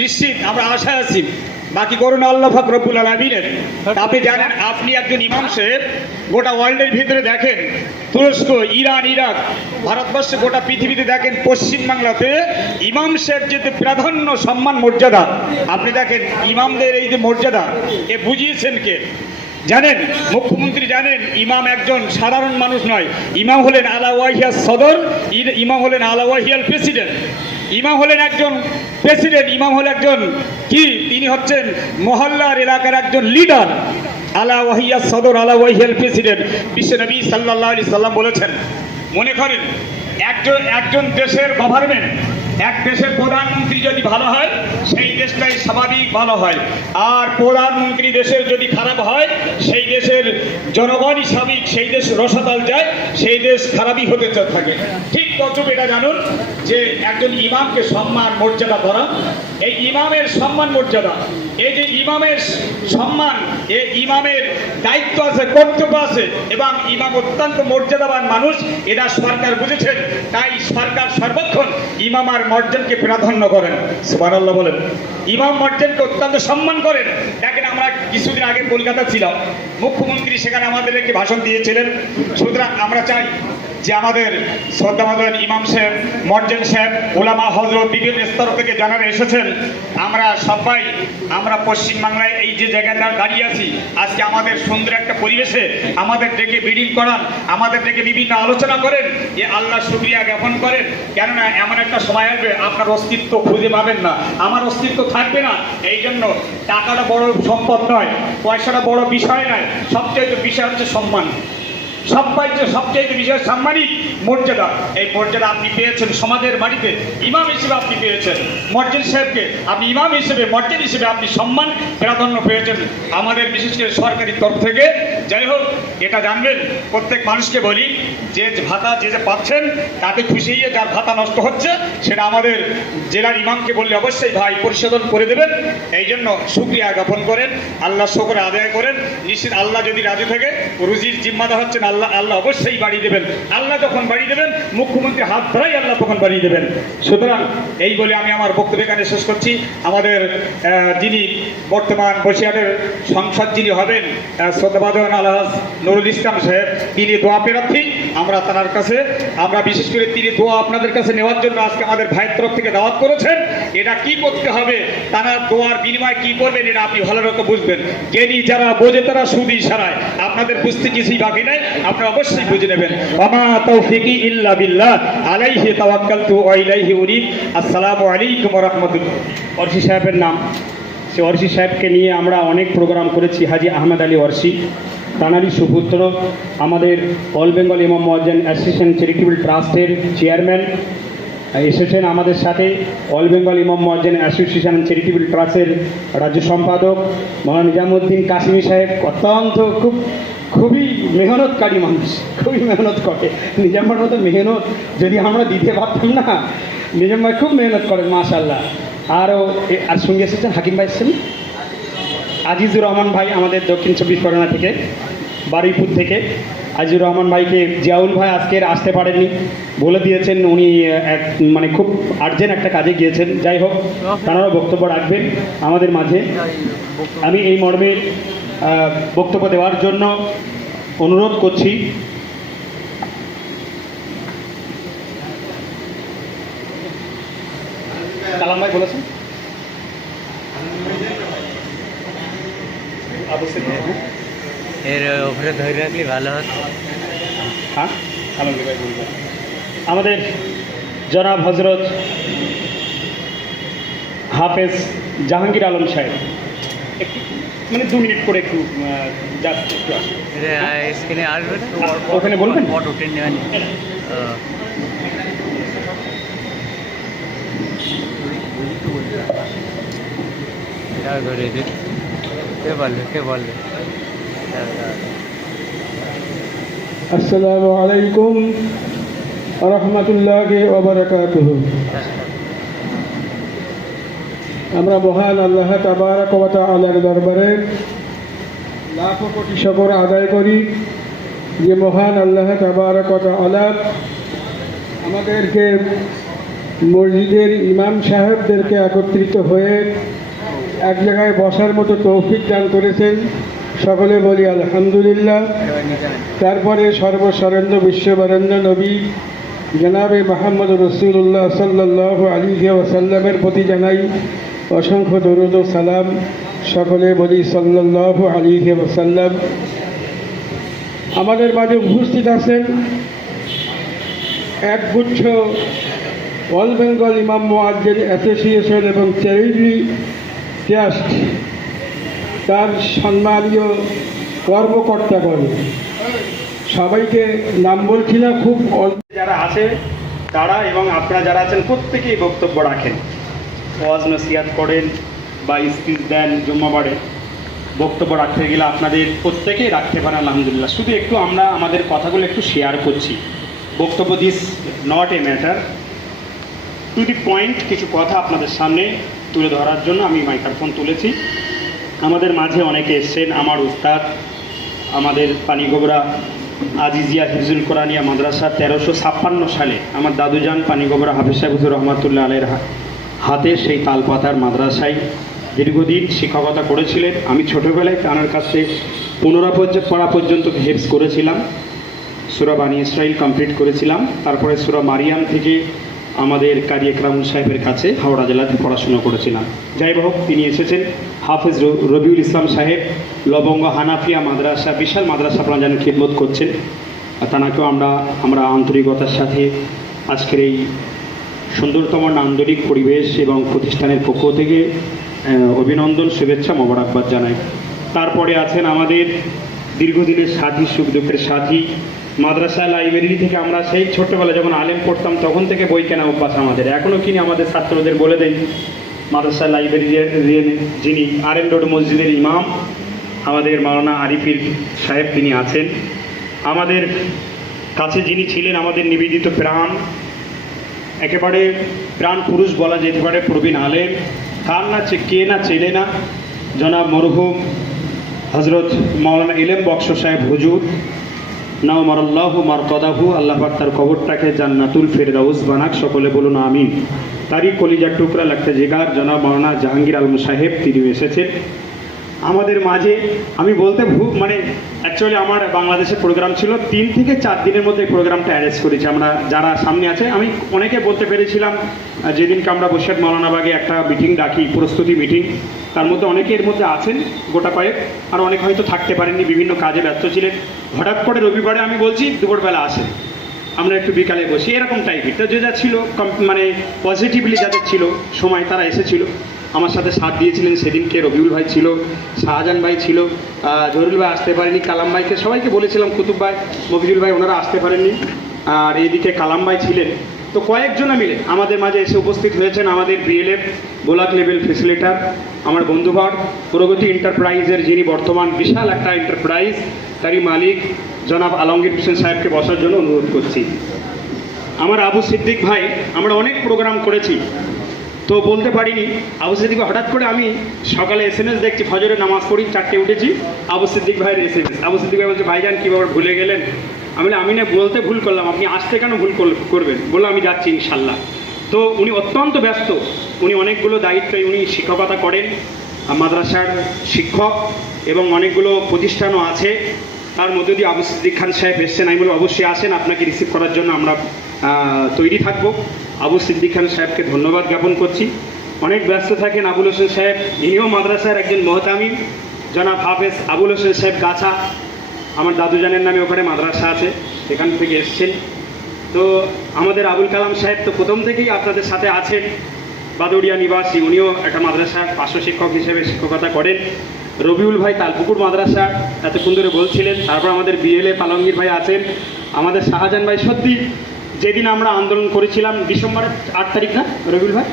নিশ্চিত আমরা আশায় আছি বাকি করুন আল্লাহ পাক রব্বুল আলামিনের। আপনি জানেন, আপনি একজন ইমাম সাহেব, গোটা ওয়ার্ল্ডের ভিতরে দেখেন তুরস্ক, ইরান, ইরাক, ভারতবর্ষে, গোটা পৃথিবীতে দেখেন পশ্চিমবাংলাতে ইমাম সাহেব যে প্রাধান্য, সম্মান, মর্যাদা, আপনি দেখেন ইমামদের এই যে মর্যাদা এ বুঝিয়েছেন কে জানেন? মুখ্যমন্ত্রী জানেন ইমাম একজন সাধারণ মানুষ নয়, ইমাম হলেন আলা ওয়াহিয়াস সদর, ইমাম হলেন আলা ওয়াহিয়াল প্রেসিডেন্ট, ইমাম হলেন একজন প্রেসিডেন্ট, ইমাম হলেন একজন কি, তিনি হচ্ছেন মহল্লার এলাকার একজন লিডার। আলা ওয়াহিয়াস সদর, আলা ওয়াহিয়াল প্রেসিডেন্ট। বিশ্বনবী সাল্লাল্লাহু আলাইহি সাল্লাম বলেছেন, মনে করেন একজন দেশের গভর্নমেন্ট, এক দেশের প্রধানমন্ত্রী যদি ভালো হয় সেই দেশটাই স্বাভাবিক ভালো হয়, আর প্রধানমন্ত্রী দেশের যদি খারাপ হয় সেই দেশের জনগণই স্বাভাবিক, সেই দেশ রসাতল যায়, সেই দেশ খারাপই হতে থাকে। ঠিক তদ্রূপ এটা জানুন যে একজন ইমামকে সম্মান মর্যাদা করা, এই ইমামের সম্মান মর্যাদা, এই যে ইমামের সম্মান, এই ইমামের দায়িত্ব আছে, কর্তব্য আছে, এবং ইমাম অত্যন্ত মর্যাদাবান মানুষ, এটা সরকার বুঝেছেন। তাই সরকার সর্বক্ষণ ইমাম আর মর্যাদাকে প্রাধান্য করেন। সুবহানাল্লাহ বলেন। ইমাম মর্যাদাকে অত্যন্ত সম্মান করেন। দেখেন, আমরা কিছুদিন আগে কলকাতা ছিলাম, মুখ্যমন্ত্রী সেখানে আমাদেরকে ভাষণ দিয়েছিলেন। সুতরাং আমরা চাই যে আমাদের শ্রদ্ধাভাজন ইমাম সাহেব, মর্জেন সাহেব, ওলামা হযরত বিভিন্ন স্তর থেকে যারা এসেছেন, আমরা সবাই, আমরা পশ্চিমবাংলায় এই যে জায়গায় দাঁড়িয়ে আছি, আজকে আমাদের সুন্দর একটা পরিবেশে আমাদের ডেকে ব্রিডিং করান, আমাদের ডেকে বিভিন্ন আলোচনা করেন, যে আল্লাহ শুকরিয়া জ্ঞাপন করেন। কেননা এমন একটা সময় আসবে আপনার অস্তিত্ব খুঁজে পাবেন না, আমার অস্তিত্ব থাকবে না। এই জন্য টাকাটা বড় সম্পদ নয়, পয়সাটা বড় বিষয় নয়, সবচেয়ে বিষয় হচ্ছে সম্মান। সবচেয়ে বিশেষ সাম্মানিক মর্যাদা, এই মর্যাদা আপনি পেয়েছেন সমাজের বাড়িতে ইমাম হিসেবে, আপনি পেয়েছেন মর্জেন সাহেবকে, আপনি ইমাম হিসেবে, মর্জেন হিসেবে আপনি সম্মান প্রাধান্য পেয়েছেন আমাদের বিশেষ করে সরকারি তরফ থেকে। যাই হোক, এটা জানবেন, প্রত্যেক মানুষকে বলি যে ভাতা যে পাচ্ছেন তাতে খুশি হয়ে, যার ভাতা নষ্ট হচ্ছে সেটা আমাদের জেলার ইমামকে বললে অবশ্যই ভাই পরিশোধন করে দেবেন। এই জন্য শুকরিয়া জ্ঞাপন করেন, আল্লাহ শুকর আদায় করেন। নিশ্চিত আল্লাহ যদি রাজি থাকে, রুজির জিম্মাদার হচ্ছেন আল্লাহ অবশ্যই বাড়িয়ে দেবেন। আল্লাহ যখন বাড়িয়ে দেবেন, মুখ্যমন্ত্রী হাত ধরাই আল্লাহ তখন বাড়িয়ে দেবেন। সুতরাং এই বলে আমি আমার বক্তব্য এখানে শেষ করছি। আমাদের যিনি বর্তমান বসিরহাটের সংসদ যিনি হবেন, শ্রদ্ধাভাজন আলহাজ নুরুল ইসলাম সাহেব, তিনি দোয়া প্রার্থী। আমরা তার কাছে, আমরা বিশেষ করে তিনি দোয়া আপনাদের কাছে নেওয়ার জন্য আজকে আমাদের ভাইয়ের তরফ থেকে দাওয়াত করেছেন। এটা কি করতে হবে, তারা দোয়ার বিনিময় কি করবেন, এটা আপনি ভালো রকম বুঝবেন। জ্ঞানী যারা বোঝে তারা সুদি সারায়, আপনাদের বুঝতে কিছুই বাকি নাই, আপনারা অবশ্যই বুঝে নেবেন। ওয়া মা তাওফিকি ইল্লা বিল্লাহ, আলাইহি তাওয়াক্কালতু ওয়া ইলাইহি উনীব। আসসালামু আলাইকুম ওয়া রাহমাতুল্লাহ। অর্শি সাহেবের নাম, সে অর্শি সাহেবকে নিয়ে আমরা অনেক প্রোগ্রাম করেছি। হাজি আহমেদ আলী অর্শি, তানারই সুপুত্র, আমাদের অল বেঙ্গল ইমাম মুয়াজ্জিন অ্যাসোসিয়েশন চ্যারিটেবল ট্রাস্টের চেয়ারম্যান এসেছেন আমাদের সাথে। অল বেঙ্গল ইমাম মুয়াজ্জিন অ্যাসোসিয়েশন চ্যারিটেবল ট্রাস্টের রাজ্য সম্পাদক মৌলানা নিজামুদ্দিন কাসিমি সাহেব, অত্যন্ত খুবই মেহনতকারী মানুষ, খুবই মেহনত করে। নিজামের মতো মেহনত যদি আমরা দিতে পারতাম না, নিজাম ভাই খুব মেহনত করেন মাশাআল্লাহ। আর সঙ্গে এসেছেন হাকিম ভাই, এসেছেন আজিজুর রহমান ভাই, আমাদের দক্ষিণ 24 পরগনা থেকে, বারুইপুর থেকে। আজিজুর রহমান ভাইকে জিয়াউল ভাই আজকের আসতে পারেননি, বলে দিয়েছেন উনি মানে খুব আর্জেন্ট একটা কাজে গিয়েছেন। যাই হোক, তাঁরাও বক্তব্য রাখবেন আমাদের মাঝে। আমি এই মর্মে বক্তব্য দেওয়ার জন্য অনুরোধ করছি কালাম ভাই বলেছেন এর উপরে ধরে রাখলে ভালো হতো। হ্যাঁ, আমাদের জনাব হজরত হাফেজ জাহাঙ্গীর আলম সাহেব একটু মানে 2 মিনিট করে একটু জাস্ট একটু আসুন। স্ক্রিনে আসবে না, ওখানে বলবেন ফটো টেন নেবেন। ঘুরে দিন, কে বলবে। আসসালামু আলাইকুম ওয়া রাহমাতুল্লাহি ওয়া বারাকাতুহু। আমরা মহান আল্লাহ তাবারক ওয়া তাআলার দরবারে লাখো কোটি শুকর আদায় করি যে মহান আল্লাহ তাবারক ওয়া তাআলা আমাদেরকে মসজিদের ইমাম সাহেবদেরকে একত্রিত হয়ে এক জায়গায় বসার মতো তৌফিক দান করেছেন। সকলে বলি আলহামদুলিল্লাহ। তারপরে সর্বশরণ্য বিশ্ববরেণ্য নবী জনাবে মোহাম্মদ রসুল্লাহ সাল্লাল্লাহু আলাইহি ওয়াসাল্লামের প্রতি জানাই অসংখ্য দরুদ ও সালাম। সকলে বলি সাল্লাল্লাহু আলাইহি ওয়াসাল্লাম। আমাদের মাঝে উপস্থিত আছেন একগুচ্ছ অল বেঙ্গল ইমাম মুয়াজ্জিন অ্যাসোসিয়েশন এবং চ্যারিটি ট্রাস্ট তার সম্মানীয় কর্মকর্তাগণ। সবাইকে নাম বলছি না, খুব অল্প যারা আছে তারা এবং আপনারা যারা আছেন প্রত্যেকেই বক্তব্য রাখেন, ওয়াজ নসিহাত করেন বা স্পিচ দেন, জুম্মাবারে বক্তব্য রাখতে গেলে আপনাদের প্রত্যেকেই রাখতে পারেন আলহামদুলিল্লাহ। শুধু একটু আমরা আমাদের কথাগুলো একটু শেয়ার করছি। বক্তব্য this not a matter, to the point কিছু কথা আপনাদের সামনে তুলে ধরার জন্য আমি মাইক্রোফোন তুলেছি। আমাদের মাঝে অনেকে এসছেন, আমার উস্তাদ, আমাদের পানিগোবরা আজিজিয়া হিফজুল কোরআনিয়া মাদ্রাসা 1356 সালে আমার দাদুজান পানিগোবরা হাফিজ সাহেব হুজুর রহমাতুল্লাহ আলাইহির হাতে সেই তালপাতার মাদ্রাসায় দীর্ঘদিন শিক্ষকতা করেছিলেন। আমি ছোটোবেলায় তাঁর কাছে 15 পড়া পর্যন্ত হেফজ করেছিলাম। সূরা বানী ইসরাইল কমপ্লিট করেছিলাম। তারপরে সূরা মারিয়াম থেকে আমাদের কারি একরামুল সাহেবের কাছে হাওড়া জেলাতে পড়াশুনো করেছিলাম। যাই হোক, তিনি এসেছেন হাফেজ রবিউল ইসলাম সাহেব, লবঙ্গ হানাফিয়া মাদ্রাসা, বিশাল মাদ্রাসা আপনারা জানেন খিদমত করছেন। তাঁকেও আমরা আন্তরিকতার সাথে আজকের এই সুন্দরতম নান্দনিক পরিবেশ এবং প্রতিষ্ঠানের পক্ষ থেকে অভিনন্দন, শুভেচ্ছা, মোবারকবাদ জানাই। তারপরে আছেন আমাদের দীর্ঘদিনের সাথী, সুখ দুঃখের সাথী, মাদ্রাসা লাইব্রেরি থেকে আমরা সেই ছোট্টবেলায় যখন আলেম পড়তাম তখন থেকে বই কেনা অভ্যাস আমাদের, এখনও কিনে আমাদের ছাত্রদের বলে দেই। মাদ্রাসা লাইব্রেরির যিনি আরএন রোড মসজিদের ইমাম আমাদের মাওলানা আরিফির সাহেব, তিনি আছেন। আমাদের কাছে যিনি ছিলেন আমাদের নিবেদিত প্রাণ, একেবারে প্রাণ পুরুষ বলা যেতে পারে, প্রবীণ আলেম, কার না কে না চেনে না, জনাব মরহুম হজরত মাওলানা ইলেম বক্স সাহেব হুজুর, নাও মারাল্লাহু মারকাদাহু, আল্লাহ পাক তার কবরটাকে জান্নাতুল ফেরদাউস বানাক, সকলে বলুন আমিন। তারই কলিজার টুকরা লাগতে জিগার জনাব মাওলানা জাহাঙ্গীর আলম সাহেব, তিনি এসেছেন আমাদের মাঝে। আমি বলতে মানে অ্যাকচুয়ালি আমার বাংলাদেশের প্রোগ্রাম ছিল 3 থেকে 4 দিনের মধ্যে এই প্রোগ্রামটা অ্যারেঞ্জ করেছি আমরা যারা সামনে আছে। আমি অনেকে বলতে পেরেছিলাম যেদিনকে আমরা বসিরহাট মৌলানাবাগে একটা মিটিং ডাকি, প্রস্তুতি মিটিং, তার মধ্যে অনেকে এর মধ্যে আছেন গোটা কয়েক, আর অনেক হয়তো থাকতে পারেননি, বিভিন্ন কাজে ব্যস্ত ছিলেন। হঠাৎ করে রবিবারে আমি বলছি দুপুরবেলা আসেন, আমরা একটু বিকালে বসি, এরকম টাইপের। তো যে যা ছিল মানে পজিটিভলি যাদের ছিল সময়, তারা এসেছিল, আমার সাথে সাথ দিয়েছিলেন। সেদিনকে রবিউল ভাই ছিল, শাহজাহান ভাই ছিল, জহুরুল ভাই আসতে পারেনি, কালাম ভাইকে সবাইকে বলেছিলাম, কুতুব ভাই, মফিজুল ভাই, ওনারা আসতে পারেননি, আর এইদিকে কালাম ভাই ছিলেন। তো কয়েকজনা মিলে আমাদের মাঝে এসে উপস্থিত হয়েছেন আমাদের বিএলএফ ব্লক লেভেল ফেসিলিটার, আমার বন্ধুঘর প্রগতি এন্টারপ্রাইজের যিনি বর্তমান বিশাল একটা এন্টারপ্রাইজ, তারই মালিক জনাব আলমগীর হোসেন সাহেবকে বসার জন্য অনুরোধ করছি। আমার আবু সিদ্দিক ভাই, আমরা অনেক প্রোগ্রাম করেছি, তো বলতে পারিনি। আবু সিদ্দিক ভাই, হঠাৎ করে আমি সকালে SMS দেখছি, ফজরের নামাজ পড়ি, 4টে উঠেছি, আবু সিদ্দিক ভাইয়ের SMS। আবু সিদ্দিক ভাই বলছে, ভাইজান কী ব্যাপার, ভুলে গেলেন? আমি না বলতে ভুল করলাম, আপনি আসতে কেন ভুল করবেন? বললাম আমি যাচ্ছি ইনশাল্লাহ। তো উনি অত্যন্ত ব্যস্ত, উনি অনেকগুলো দায়িত্বে উনি শিক্ষকতা করেন, মাদ্রাসার শিক্ষক, এবং অনেকগুলো প্রতিষ্ঠানও আছে। তার মধ্যে দিয়ে আবু সিদ্দিক খান সাহেব এসছেন, আমি বলি অবশ্যই আসেন, আপনাকে রিসিভ করার জন্য আমরা তৈরি থাকবো। আবু সিদ্দিক খান সাহেবকে ধন্যবাদ জ্ঞাপন করছি। অনেক ব্যস্ত থাকেন আবুল হোসেন সাহেব, ইনিও মাদ্রাসার একজন মহতামিম, জনাব হাফেজ আবুল হোসেন সাহেব গাছা, আমার দাদুজানের নামে ওখানে মাদ্রাসা আছে, সেখান থেকে এসছেন। তো আমাদের আবুল কালাম সাহেব তো প্রথম থেকেই আপনাদের সাথে আছেন, বাদুড়িয়া নিবাসী, উনিও একটা মাদ্রাসার পার্শ্ব শিক্ষক হিসেবে শিক্ষকতা করেন। রবিউল ভাই তালপুকুর মাদ্রাসা এতক্ষণ ধরে বলছিলেন। তারপর আমাদের বিএলএ আলমগীর ভাই আছেন, আমাদের শাহজাহান ভাই। সত্যি যেদিন আমরা আন্দোলন করেছিলাম ডিসেম্বরের 8 তারিখ না রবিউল ভাই,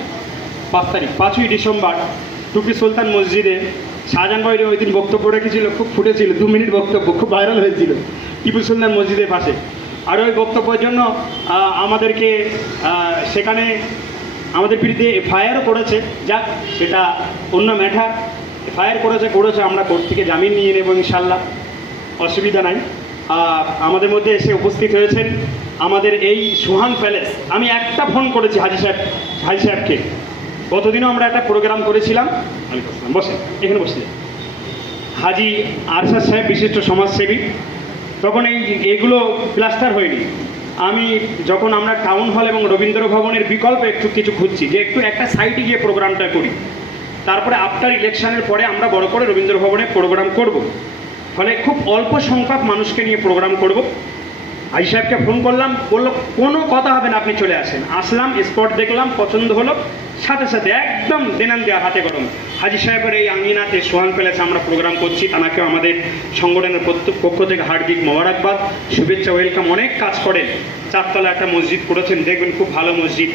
5 তারিখ, 5ই ডিসেম্বর, টুপি সুলতান মসজিদে শাহজাহান ভাই ওই দিন বক্তব্য রেখেছিল, খুব ফুটেছিল, 2 মিনিট বক্তব্য, খুব ভাইরাল হয়েছিল টিপু সুলতান মসজিদের পাশে। আর ওই বক্তব্যের জন্য আমাদেরকে সেখানে আমাদের বিরুদ্ধে FIR-ও করেছে। যাক, সেটা অন্য ম্যাটার। FIR করেছে, আমরা কোর্ট থেকে জামিন নিয়ে নেব ইনশাল্লাহ, অসুবিধা নাই। আমাদের মধ্যে এসে উপস্থিত হয়েছেন আমাদের এই সুহান প্যালেস। আমি একটা ফোন করেছি হাজি সাহেবকে। গতদিনও আমরা একটা প্রোগ্রাম করেছিলাম, আমি বসলাম, বসে এখানে বসে, হাজি আরশাদ সাহেব বিশিষ্ট সমাজসেবী, তখন এইগুলো প্লাস্টার হয়নি। আমি যখন আমরা টাউন হল এবং রবীন্দ্র ভবনের বিকল্প একটু কিছু খুঁজছি যে একটু একটা সাইটে গিয়ে প্রোগ্রামটা করি, তারপরে আফটার ইলেকশনের পরে আমরা বড় করে রবীন্দ্র ভবনে প্রোগ্রাম করব। ফলে খুব অল্প সংখ্যক মানুষকে নিয়ে প্রোগ্রাম করব। হাজি সাহেবকে ফোন করলাম, বললো কোনো কথা হবে না, আপনি চলে আসেন। আসলাম, স্পট দেখলাম, পছন্দ হলো, সাথে সাথে একদম দেনান দেওয়া, হাতে গরম। হাজি সাহেবের এই আঙ্গিনাতে সোহান প্যালেসে আমরা প্রোগ্রাম করছি। তানাকেও আমাদের সংগঠনের পক্ষ থেকে হার্দিক মোবারকবাদ, শুভেচ্ছা, ওয়েলকাম। অনেক কাজ করেন, চারতলা একটা মসজিদ করেছেন, দেখবেন খুব ভালো মসজিদ,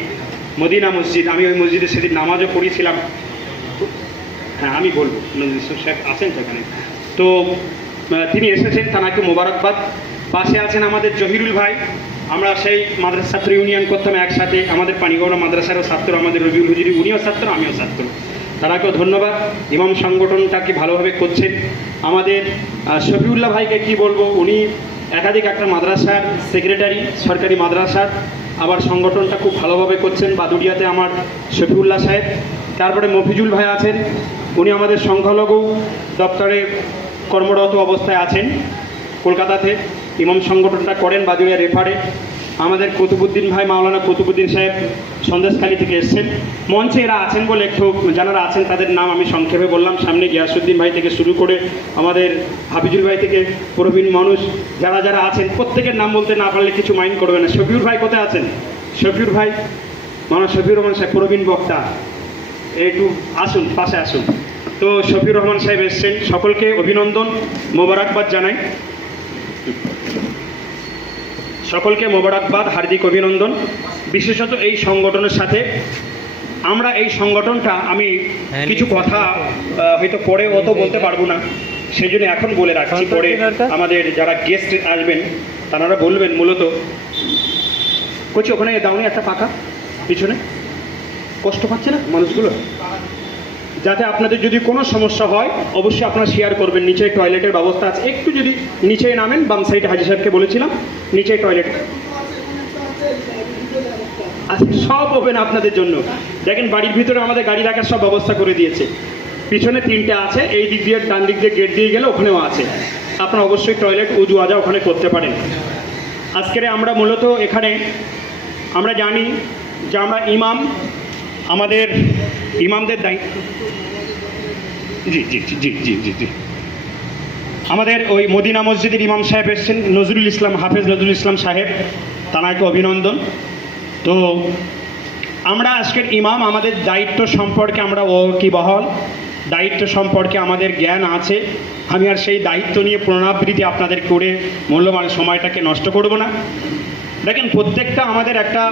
মদিনা মসজিদ। আমি ওই মসজিদে সেদিন নামাজও পড়েছিলাম। হ্যাঁ, আমি বলবো, নজরুল সাহেব আছেন সেখানে, তো তিনি এসেছেন, তানাকে মোবারকবাদ। পাশে আছেন আমাদের জহিরুল ভাই, আমরা সেই মাদ্রাসা ছাত্র ইউনিয়ন করতাম একসাথে, আমাদের পানিগৌড়া মাদ্রাসারও ছাত্র, আমাদের রবিউল হুজুরি, উনিও ছাত্র, আমিও ছাত্র। তারাকেও ধন্যবাদ, ইমাম সংগঠনটাকে ভালোভাবে করছেন। আমাদের শফিউল্লাহ ভাইকে কি বলবো, উনি একাধিক একটা মাদ্রাসার সেক্রেটারি, সরকারি মাদ্রাসার, আবার সংগঠনটা খুব ভালোভাবে করছেন। বাদুড়িয়াতে আমার শফিউল্লাহ সাহেব। তারপরে মফিজুল ভাই আছেন, উনি আমাদের সংখ্যালঘু দপ্তরে কর্মরত অবস্থায় আছেন কলকাতাতে, ইমাম সংগঠনটা করেন বাদুড়িয়া রেফারে। আমাদের কুতুবুদ্দিন ভাই, মাওলানা কুতুবুদ্দিন সাহেব সন্দেশখালী থেকে এসছেন। মঞ্চে এরা আছেন বলে একটু যারা আছেন তাদের নাম আমি সংক্ষেপে বললাম। সামনে গিয়াসুদ্দিন ভাই থেকে শুরু করে আমাদের হাফিজুল ভাই থেকে প্রবীণ মানুষ যারা যারা আছেন, প্রত্যেকের নাম বলতে না পারলে কিছু মাইন্ড করবে না। শফিউর ভাই কোথায় আছেন? শফিউর ভাই, মাওলানা শফিউর রহমান সাহেব, প্রবীণ বক্তা, একটু আসুন, পাশে আসুন। তো শফিউর রহমান সাহেব এসছেন, সকলকে অভিনন্দন, মোবারকবাদ জানাই, সকলকে মোবারকবাদ, হার্দিক অভিনন্দন। বিশেষত এই সংগঠনের সাথে আমরা, এই সংগঠনটা আমি কিছু কথা হয়তো পরে অত বলতে পারবো না, সেই জন্য এখন বলে রাখছি, পরে আমাদের যারা গেস্ট আসবেন তারা বলবেন। মূলত কোচি ওখানে দাউনি একটা পাকা পিছনে, কষ্ট পাচ্ছে না মানুষগুলো, যাতে আপনাদের যদি কোনো সমস্যা হয় অবশ্যই আপনারা শেয়ার করবেন। নিচে টয়লেটের ব্যবস্থা আছে, একটু যদি নিচে নামেন, বাম সাইডে হাজি সাহেবকে বলেছিলাম নিচে টয়লেট আচ্ছা, সব ওপেন আপনাদের জন্য। দেখেন বাড়ির ভিতরে আমাদের গাড়ি রাখার সব ব্যবস্থা করে দিয়েছে, পিছনে 3টে আছে, এই দিক দিয়ে ডান দিক দিয়ে গেট দিয়ে গেলে ওখানেও আছে। আপনারা অবশ্যই টয়লেট, উজু আজা ওখানে করতে পারেন। আজকের আমরা মূলত এখানে আমরা জানি যে আমরা ইমাম, আমাদের ইমামদের দায়িত্ব, জি জি জি জি জি জি আমাদের ওই মদিনা মসজিদের ইমাম সাহেব এসছেন, নজরুল ইসলাম, হাফেজ নজরুল ইসলাম সাহেব, তানাকে অভিনন্দন। তো আমরা আজকের ইমাম, আমাদের দায়িত্ব সম্পর্কে আমরা ওয়াকিবহাল, দায়িত্ব সম্পর্কে আমাদের জ্ঞান আছে। আমি আর সেই দায়িত্ব নিয়ে পুনরাবৃত্তি আপনাদের করে মূল্যবান সময়টাকে নষ্ট করব না। দেখেন প্রত্যেকটা আমাদের একটা,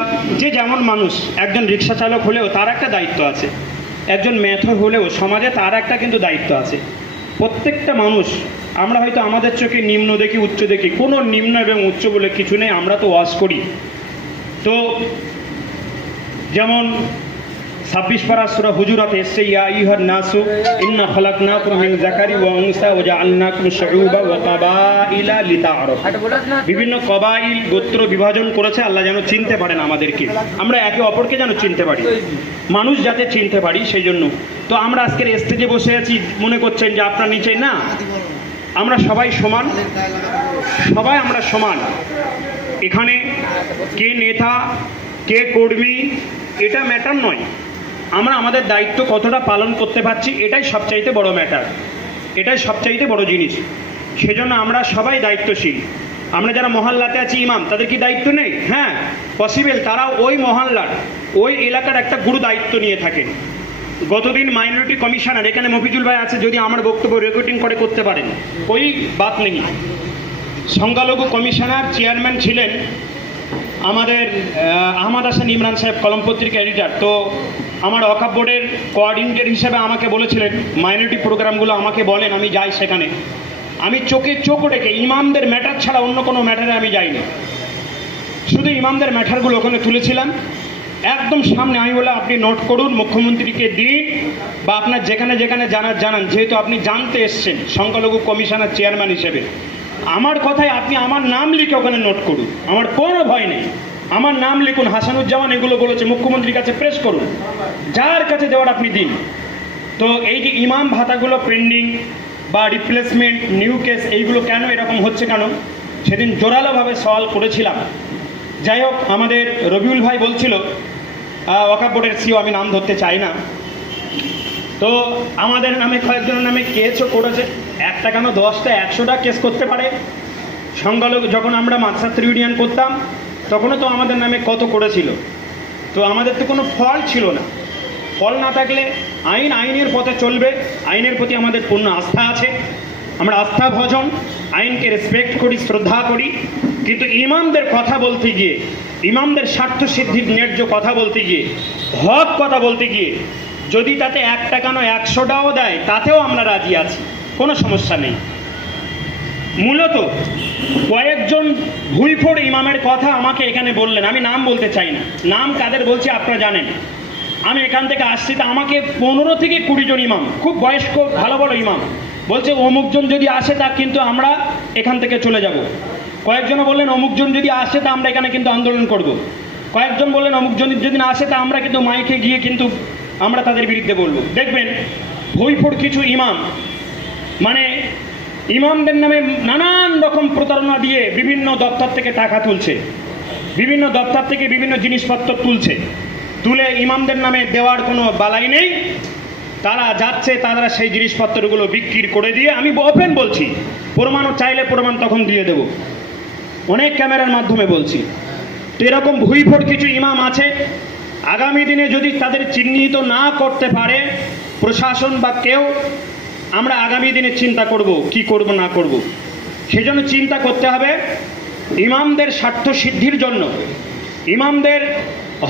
যে যেমন মানুষ, একজন রিক্সা চালক হলেও তার একটা দায়িত্ব আছে, একজন মেথর হলেও সমাজে তার একটা কিন্তু দায়িত্ব আছে। প্রত্যেকটা মানুষ, আমরা হয়তো আমাদের চোখে নিম্ন দেখি, উচ্চ দেখি, কোনো নিম্ন এবং উচ্চ বলে কিছু নেই, আমরা তো ওয়াজ করি। তো যেমন 26 পারা সূরা হুজুরাতে এসছে, ইয়া আইয়ুহান নাসু ইন্না খালাকনাকুম মিন যাকারি ওয়া উনসা ওয়া জাআলনাকুম শুউবা ওয়া কাবাইলা লিতাআরাফু। বিভিন্ন কবাইল, গোত্র বিভাজন করেছে আল্লাহ যেন চিনতে পারেন আমাদেরকে, আমরা একে অপরকে যেন চিনতে পারি, মানুষ যাতে চিনতে পারি সেই জন্য। তো আমরা আজকের স্টেজে বসে আছি, মনে করছেন যে আপনার নিচে না, আমরা সবাই সমান, সবাই আমরা সমান। এখানে কে নেতা, কে কর্মী, এটা ম্যাটার নয়, আমরা আমাদের দায়িত্ব কতটা পালন করতে পারছি এটাই সবচাইতে বড় ম্যাটার, এটাই সবচাইতে বড় জিনিস। সেজন্য আমরা সবাই দায়িত্বশীল। আমরা যারা মহল্লাতে আছি ইমাম, তাদের কি দায়িত্ব নেই? হ্যাঁ, পসিবল, তারা ওই মহল্লার, ওই এলাকার একটা গুরু দায়িত্ব নিয়ে থাকেন। গতদিন মাইনরিটি কমিশনার, এখানে মফিজুল ভাই আছে, যদি আমার বক্তব্য রেকর্ডিং করে করতে পারেন, ওই বাত নেই। সংখ্যালঘু কমিশনার চেয়ারম্যান ছিলেন আমাদের আহমদ হাসান ইমরান সাহেব, কলম পত্রিকা এডিটর। তো আমার ওয়াকফ বোর্ডের কোঅর্ডিনেটর হিসেবে আমাকে বলেছিলেন মাইনরিটি প্রোগ্রামগুলো আমাকে বলেন, আমি যাই সেখানে। আমি চোখে চোখ রেখে ইমামদের ম্যাটার ছাড়া অন্য কোনো ম্যাটারে আমি যাইনি, শুধু ইমামদের ম্যাটারগুলো ওখানে তুলেছিলাম একদম সামনে। আমি বলে আপনি নোট করুন, মুখ্যমন্ত্রীকে দিন, বা আপনার যেখানে যেখানে জানান, যেহেতু আপনি জানতে এসছেন সংখ্যালঘু কমিশনের চেয়ারম্যান হিসেবে, আমার কথায় আপনি আমার নাম লিখে ওখানে নোট করুন, আমার কোনো ভয় নেই। আমার নাম লিখুন, হাসানুজ্জামান এগুলো বলেছে, মুখ্যমন্ত্রীর কাছে প্রেস করুন, যার কাছে দেওয়ার আপনি দিন। তো এই যে ইমাম ভাতাগুলো পেন্ডিং বা রিপ্লেসমেন্ট, নিউ কেস, এইগুলো কেন এরকম হচ্ছে কেন, সেদিন জোরালোভাবে সওয়াল করেছিলাম। যাই হোক, আমাদের রবিউল ভাই বলছিল, ওয়াকাফ বোর্ডের সিও, আমি নাম ধরতে চাই না, তো আমাদের নামে কয়েকজনের নামে কেসও করেছে। একটা কেন 10টা 100টা কেস করতে পারে। সংখ্যালঘু যখন আমরা মাদ্রাসা ইউনিয়ন করতাম তখনও তো আমাদের নামে কত করেছিল। তো আমাদের তো কোনো ফল ছিল না। ফল না থাকলে আইনের পথে চলবে। আইনের প্রতি আমাদের পূর্ণ আস্থা আছে, আমরা আস্থা ভজন, আইনকে রেসপেক্ট করি, শ্রদ্ধা করি। কিন্তু ইমামদের কথা বলতে গিয়ে, ইমামদের স্বার্থ সিদ্ধির ন্যায্য কথা বলতে গিয়ে, হক কথা বলতে গিয়ে যদি তাতে 1টা কেন 100টাও দেয় তাতেও আমরা রাজি আছি, কোনো সমস্যা নেই। মূলত কয়েকজন ভুইফোড় ইমামের কথা আমাকে এখানে বললেন, আমি নাম বলতে চাই না, নাম কাদের বলছি আপনারা জানেন। আমি এখান থেকে আসছি, তা আমাকে 15 থেকে 20 জন ইমাম, খুব বয়স্ক ভালো বড় ইমাম, বলছে অমুকজন যদি আসে তা কিন্তু আমরা এখান থেকে চলে যাব। কয়েকজন বললেন অমুকজন যদি আসে তা আমরা এখানে কিন্তু আন্দোলন করব। কয়েকজন বললেন অমুকজন যদি না আসে তা আমরা কিন্তু মাইকে গিয়ে কিন্তু আমরা তাদের বিরুদ্ধে বলবো। দেখবেন ভুইফোড় কিছু ইমাম, মানে ইমামদের নামে নানান রকম প্রতারণা দিয়ে বিভিন্ন দপ্তর থেকে টাকা তুলছে, বিভিন্ন দপ্তর থেকে বিভিন্ন জিনিসপত্র তুলে ইমামদের নামে দেওয়ার কোনো বালাই নেই। তারা যাচ্ছে, তারা সেই জিনিসপত্রগুলো বিক্রি করে দিয়ে, আমি ওপেন বলছি, প্রমাণও চাইলে প্রমাণ তখন দিয়ে দেব, অনেক ক্যামেরার মাধ্যমে বলছি। তো এরকম ভুইফোড় কিছু ইমাম আছে, আগামী দিনে যদি তাদের চিহ্নিত না করতে পারে প্রশাসন বা কেউ, আমরা আগামী দিনে চিন্তা করব কি করব না করব। সেজন্য চিন্তা করতে হবে ইমামদের স্বার্থ সিদ্ধির জন্য, ইমামদের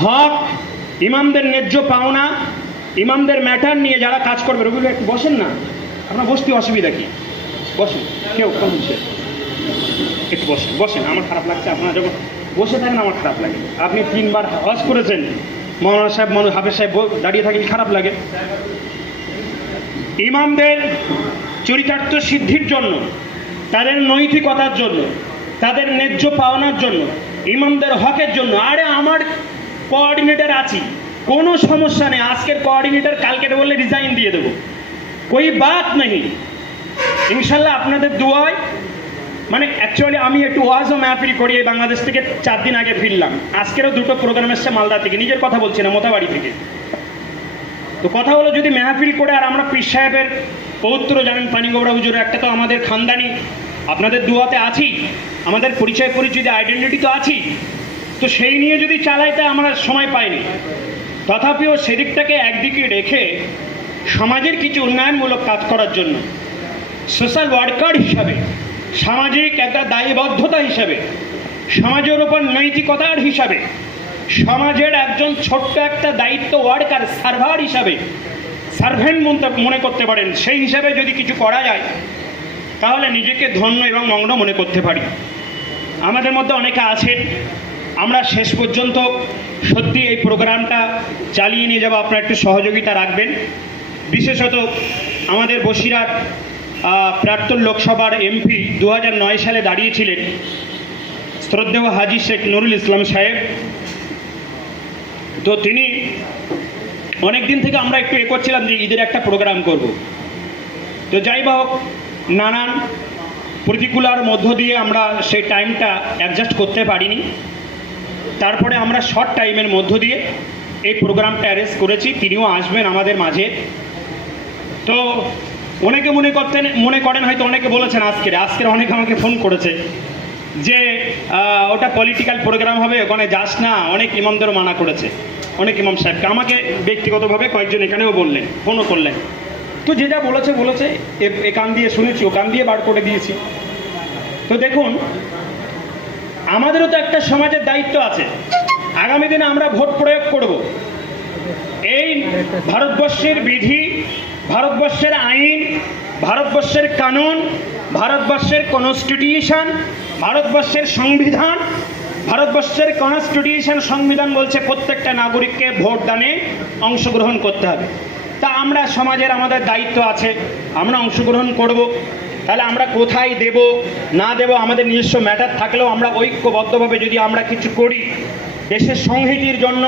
হক, ইমামদের ন্যায্য পাওনা, ইমামদের ম্যাটার নিয়ে যারা কাজ করবে। রবিউল একটু বসেন না, আপনার বসতে অসুবিধা কি, বসেন, কেউ কম বসে, একটু বসেন, আমার খারাপ লাগছে, আপনারা যখন বসে থাকেন আমার খারাপ লাগে। আপনি 3 বার হজ করেছেন, মৌলানা সাহেব, হাফেজ সাহেব দাঁড়িয়ে থাকলে খারাপ লাগে। ইমামদের চরিতার্থ সিদ্ধির জন্য, তাদের নৈতিকতার জন্য, তাদের ন্যায্য পাওনার জন্য, ইমামদের হকের জন্য। আরে আমার কোঅর্ডিনেটর আছি, কোনো সমস্যা নেই, আজকের কোঅর্ডিনেটর কালকে বললে রিজাইন দিয়ে দেবো, কোই বাত নেই। ইনশাল্লাহ আপনাদের দোয়ায়, মানে অ্যাকচুয়ালি আমি একটু ওয়াজও মাহফিল করি, এই বাংলাদেশ থেকে 4 দিন আগে ফিরলাম। আজকেরও 2টো প্রোগ্রাম এসছে মালদা থেকে, নিজের কথা বলছি না, মোথাবাড়ি থেকে। তো কথা হলো, যদি মেহফিল করে আর আমরা পীর সাহেবের পৌত্র, জানেন পানিগোবরা হুজুরের একটা তো আমাদের খানদানি, আপনাদের দুয়াতে আছি, আমাদের পরিচয় পরিচিতি আইডেন্টিটি তো আছি, তো সেই নিয়ে যদি চালাইতে আমরা সময় পাইনি। তথাপিও সেদিকটাকে একদিকে রেখে সমাজের কিছু উন্নয়নমূলক কাজ করার জন্য সোশ্যাল ওয়ার্কার হিসাবে, সামাজিক একটা দায়বদ্ধতা হিসাবে, সমাজের উপর নৈতিকতার হিসাবে, সমাজের একজন ছোট্ট একটা দায়িত্ব ওয়ার্কার, সার্ভার হিসাবে, সার্ভেন্ট মনে করতে পারেন, সেই হিসাবে যদি কিছু করা যায় তাহলে নিজেকে ধন্য এবং মগ্ন মনে করতে পারি। আমাদের মধ্যে অনেকে আছেন, আমরা শেষ পর্যন্ত সত্যি এই প্রোগ্রামটা চালিয়ে নিয়ে যাব, আপনারা একটু সহযোগিতা রাখবেন। বিশেষত আমাদের বসিরহাট প্রাক্তন লোকসভার এমপি 2009 সালে দাঁড়িয়েছিলেন শ্রদ্ধেয় হাজী শেখ নুরুল ইসলাম সাহেব। তো তিনি অনেক দিন থেকে আমরা একটু করছিলাম যে ঈদের একটা প্রোগ্রাম করব। তো যাই হোক, নানান প্রতিকূলার মধ্য দিয়ে আমরা সেই টাইমটা অ্যাডজাস্ট করতে পারিনি। তারপরে আমরা শর্ট টাইমের মধ্য দিয়ে এই প্রোগ্রামটা অ্যারেঞ্জ করেছি, তিনিও আসবেন আমাদের মাঝে। তো অনেকে মনে করেন হয়তো, অনেকে বলেছেন আজকের অনেকে আমাকে ফোন করেছে যে ওটা পলিটিক্যাল প্রোগ্রাম হবে, ওখানে যাস না, অনেক ইমামদেরও মানা করেছে, অনেক ইমাম সাহেবকে। আমাকে ব্যক্তিগতভাবে কয়েকজন এখানেও বললেন, ফোনও করলেন। তো যে যা বলেছে এ কান দিয়ে শুনেছি, ও কান দিয়ে বার করে দিয়েছি। তো দেখুন, আমাদেরও তো একটা সমাজের দায়িত্ব আছে। আগামী দিনে আমরা ভোট প্রয়োগ করব। এই ভারতবর্ষের বিধি, ভারতবর্ষের আইন, ভারতবর্ষের কানুন, ভারতবর্ষের কনস্টিটিউশন, ভারতবর্ষের সংবিধান, ভারতবর্ষের কনস্টিটিউশন সংবিধান বলছে প্রত্যেকটা নাগরিককে ভোটদানে অংশগ্রহণ করতে হবে। তা আমরা সমাজের আমাদের দায়িত্ব আছে, আমরা অংশগ্রহণ করব। তাহলে আমরা কোথায় দেব না দেব আমাদের নিজস্ব ম্যাটার থাকলেও আমরা ঐক্যবদ্ধভাবে যদি আমরা কিছু করি দেশের সংহতির জন্য,